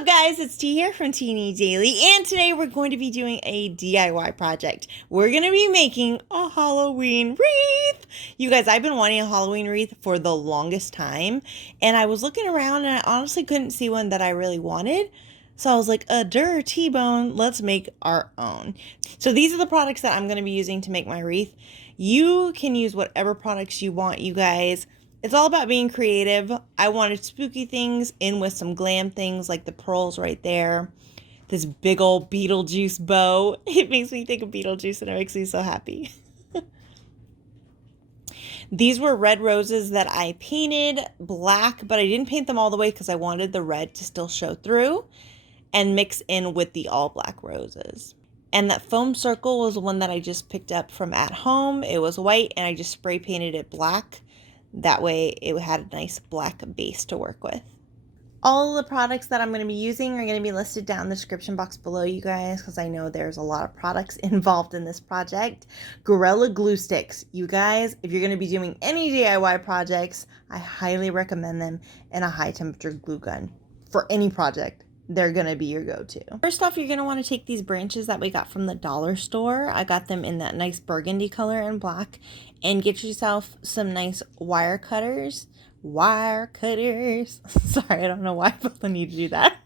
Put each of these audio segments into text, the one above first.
up, guys? It's T here from Ti&Ni Daily, and today we're going to be doing a DIY project. We're going to be making a Halloween wreath. You guys, I've been wanting a Halloween wreath for the longest time, and I was looking around and I honestly couldn't see one that I really wanted. So I was like, T-bone, let's make our own. So these are the products that I'm going to be using to make my wreath. You can use whatever products you want, you guys. It's all about being creative. I wanted spooky things in with some glam things like the pearls right there. This big old Beetlejuice bow. It makes me think of Beetlejuice and it makes me so happy. These were red roses that I painted black, but I didn't paint them all the way because I wanted the red to still show through and mix in with the all black roses. And that foam circle was one that I just picked up from at home. It was white and I just spray painted it black. That way it had a nice black base to work with. All the products that I'm going to be using are going to be listed down in the description box below, you guys, because I know there's a lot of products involved in this project. Gorilla glue sticks. You guys, if you're going to be doing any DIY projects, I highly recommend them, and a high temperature glue gun for any project. They're going to be your go-to. First off, you're going to want to take these branches that we got from the dollar store. I got them in that nice burgundy color and black. And get yourself some nice wire cutters. Wire cutters. Sorry, I don't know why I felt the need to do that.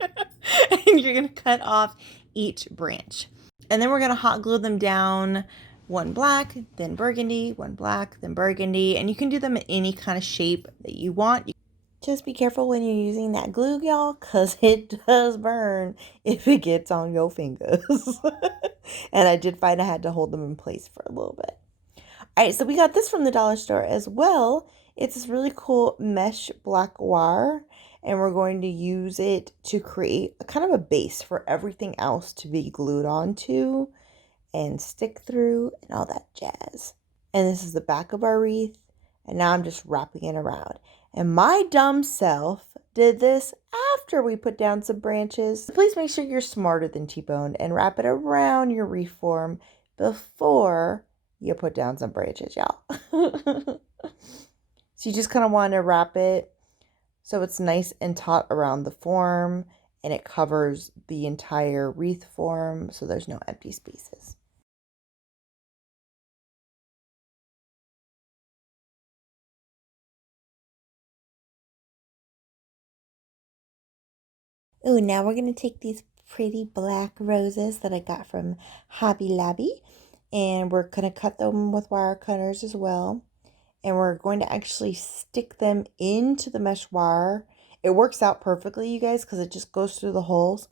And you're going to cut off each branch. And then we're going to hot glue them down. One black, then burgundy, one black, then burgundy. And you can do them in any kind of shape that you want. Just be careful when you're using that glue, y'all, because it does burn if it gets on your fingers. And I did find I had to hold them in place for a little bit. All right, so we got this from the dollar store as well. It's this really cool mesh black wire, and we're going to use it to create a kind of a base for everything else to be glued onto and stick through and all that jazz. And this is the back of our wreath, and now I'm just wrapping it around. And my dumb self did this after we put down some branches. Please make sure you're smarter than T-Bone and wrap it around your wreath form before you put down some branches, y'all. So you just kind of want to wrap it so it's nice and taut around the form and it covers the entire wreath form so there's no empty spaces. Oh, now we're going to take these pretty black roses that I got from Hobby Lobby, and we're going to cut them with wire cutters as well. And we're going to actually stick them into the mesh wire. It works out perfectly, you guys, because it just goes through the holes.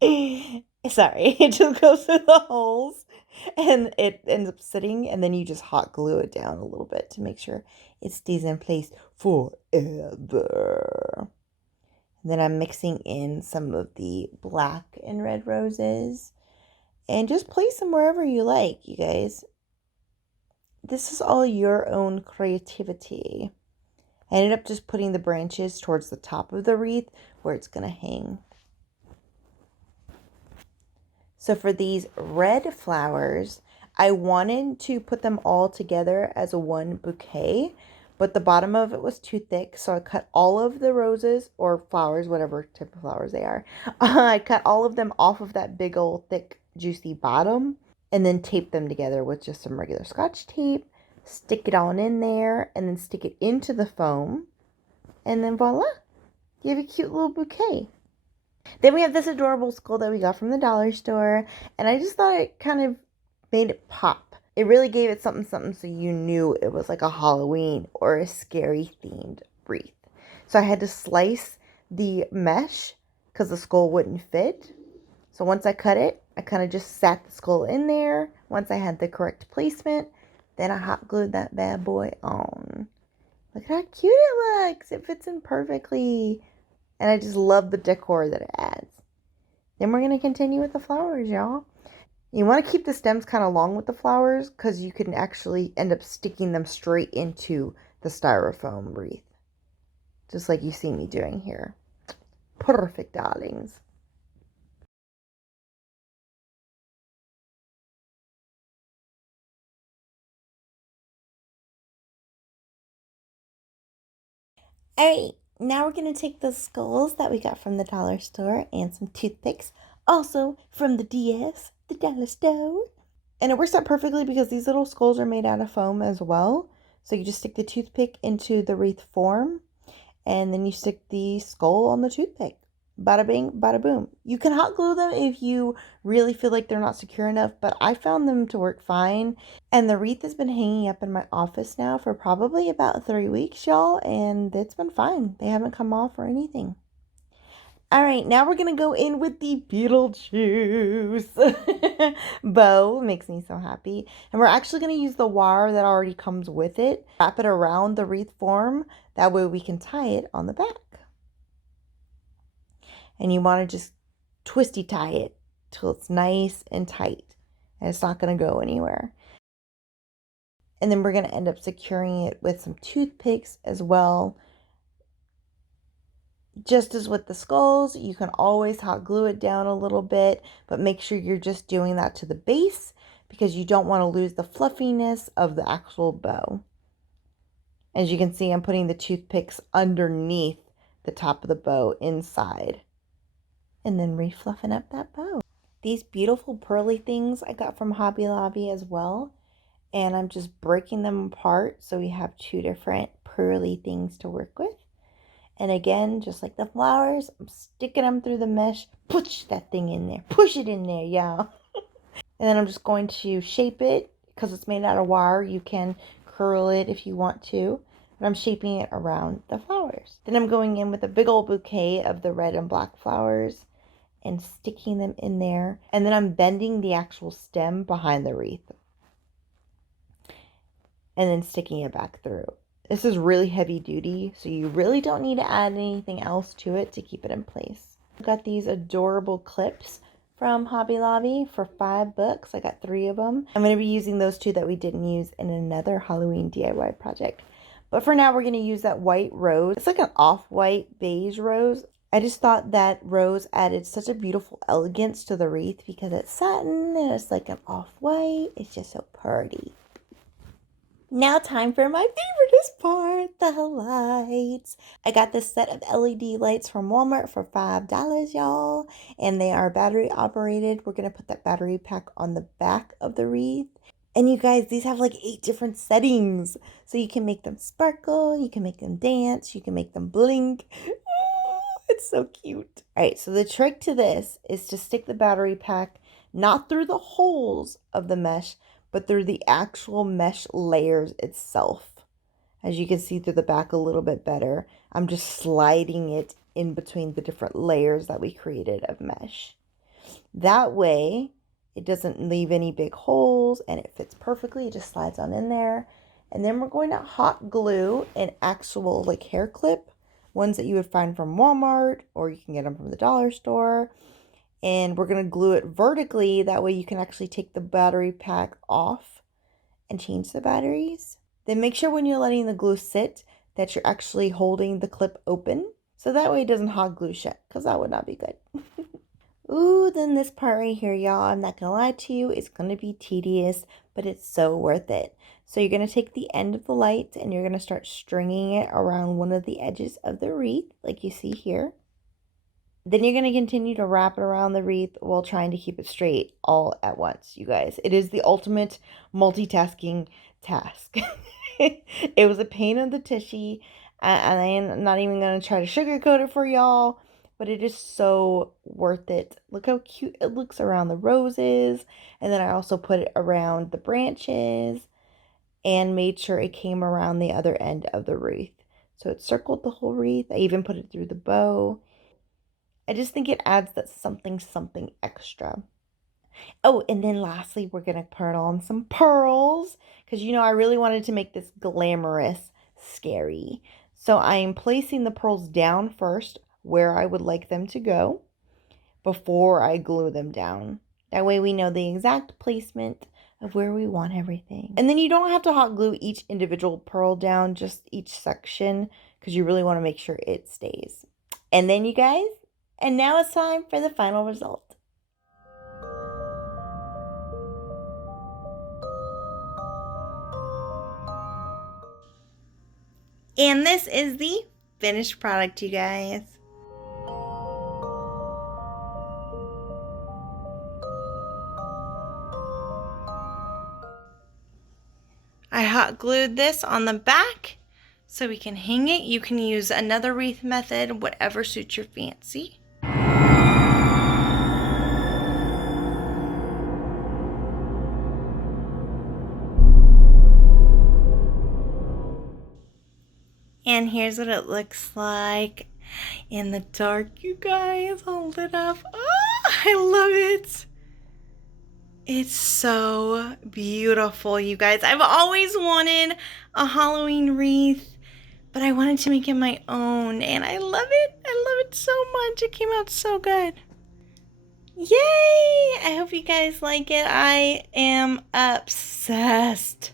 Sorry, it just goes through the holes and it ends up sitting, and then you just hot glue it down a little bit to make sure it stays in place forever. And then I'm mixing in some of the black and red roses. And just place them wherever you like, you guys. This is all your own creativity. I ended up just putting the branches towards the top of the wreath where it's going to hang. So for these red flowers, I wanted to put them all together as a one bouquet, but the bottom of it was too thick, so I cut all of the roses or flowers, whatever type of flowers they are. I cut all of them off of that big old thick juicy bottom and then tape them together with just some regular Scotch tape, stick it on in there, and then stick it into the foam, and then voila, you have a cute little bouquet. Then we have this adorable skull that we got from the dollar store, and I just thought it kind of made it pop. It really gave it something so you knew it was like a Halloween or a scary themed wreath. So I had to slice the mesh because the skull wouldn't fit. So once I cut it, I kind of just sat the skull in there. Once I had the correct placement, then I hot glued that bad boy on. Look at how cute it looks. It fits in perfectly. And I just love the decor that it adds. Then we're going to continue with the flowers, y'all. You want to keep the stems kind of long with the flowers because you can actually end up sticking them straight into the styrofoam wreath. Just like you see me doing here. Perfect, darlings. Alright, Now we're going to take the skulls that we got from the dollar store and some toothpicks, also from the DS, the dollar store. And it works out perfectly because these little skulls are made out of foam as well. So you just stick the toothpick into the wreath form, and then you stick the skull on the toothpick. Bada bing, bada boom. You can hot glue them if you really feel like they're not secure enough, but I found them to work fine. And the wreath has been hanging up in my office now for probably about 3 weeks, y'all, and it's been fine. They haven't come off or anything. All right, now we're going to go in with the Beetlejuice bow. It makes me so happy. And we're actually going to use the wire that already comes with it. Wrap it around the wreath form. That way we can tie it on the back. And you want to just twisty tie it till it's nice and tight. And it's not going to go anywhere. And then we're going to end up securing it with some toothpicks as well. Just as with the skulls, you can always hot glue it down a little bit, but make sure you're just doing that to the base because you don't want to lose the fluffiness of the actual bow. As you can see, I'm putting the toothpicks underneath the top of the bow inside and then refluffing up that bow. These beautiful pearly things I got from Hobby Lobby as well, and I'm just breaking them apart so we have two different pearly things to work with. And again, just like the flowers, I'm sticking them through the mesh. Push that thing in there. Push it in there, y'all. And then I'm just going to shape it. Because it's made out of wire, you can curl it if you want to. But I'm shaping it around the flowers. Then I'm going in with a big old bouquet of the red and black flowers and sticking them in there. And then I'm bending the actual stem behind the wreath. And then sticking it back through. This is really heavy duty, so you really don't need to add anything else to it to keep it in place. I've got these adorable clips from Hobby Lobby for $5. I got 3 of them. I'm going to be using those 2 that we didn't use in another Halloween DIY project. But for now, we're going to use that white rose. It's like an off-white beige rose. I just thought that rose added such a beautiful elegance to the wreath because it's satin and it's like an off-white. It's just so pretty. Now time for my favoriteest part, the lights. I got this set of LED lights from Walmart for $5, y'all. And they are battery operated. We're going to put that battery pack on the back of the wreath. And you guys, these have like 8 different settings. So you can make them sparkle, you can make them dance, you can make them blink. Oh, it's so cute. All right, so the trick to this is to stick the battery pack not through the holes of the mesh, but through the actual mesh layers itself. As you can see through the back a little bit better, I'm just sliding it in between the different layers that we created of mesh. That way, it doesn't leave any big holes and it fits perfectly. It just slides on in there. And then we're going to hot glue an actual like hair clip, ones that you would find from Walmart, or you can get them from the dollar store. And we're going to glue it vertically. That way you can actually take the battery pack off and change the batteries. Then make sure when you're letting the glue sit that you're actually holding the clip open. So that way it doesn't hot glue shut, because that would not be good. Ooh, then this part right here, y'all, I'm not going to lie to you, it's going to be tedious, but it's so worth it. So you're going to take the end of the light and you're going to start stringing it around one of the edges of the wreath, like you see here. Then you're going to continue to wrap it around the wreath while trying to keep it straight all at once, you guys. It is the ultimate multitasking task. It was a pain in the tushy, and I'm not even going to try to sugarcoat it for y'all, but it is so worth it. Look how cute it looks around the roses, and then I also put it around the branches and made sure it came around the other end of the wreath. So it circled the whole wreath. I even put it through the bow. I just think it adds that something extra. Oh, and then lastly, we're going to put on some pearls because, you know, I really wanted to make this glamorous, scary. So I am placing the pearls down first where I would like them to go before I glue them down. That way we know the exact placement of where we want everything. And then you don't have to hot glue each individual pearl down, just each section, because you really want to make sure it stays. And then you guys, and now it's time for the final result. And this is the finished product, you guys. I hot glued this on the back so we can hang it. You can use another wreath method, whatever suits your fancy. And here's what it looks like in the dark, you guys, all lit up. Oh, I love it. It's so beautiful, you guys. I've always wanted a Halloween wreath, but I wanted to make it my own, and I love it. I love it so much. It came out so good. Yay! I hope you guys like it. I am obsessed.